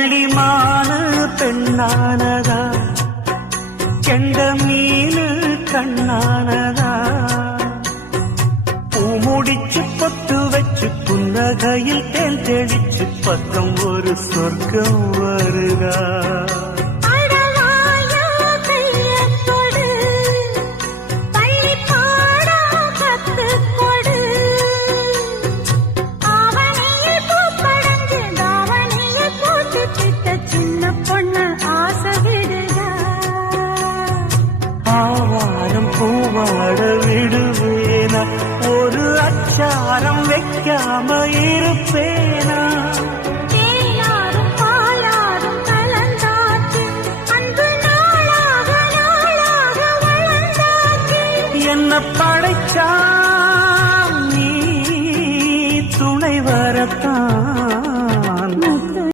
புள்ளிமான பெண்ணானதா, கெண்ட மீனு கண்ணானதா, பூ முடிச்சு பொட்டு வச்சு புன்னகையில் தேன் தெளிச்சு பக்கம் ஒரு சொர்க்கம் வருதா.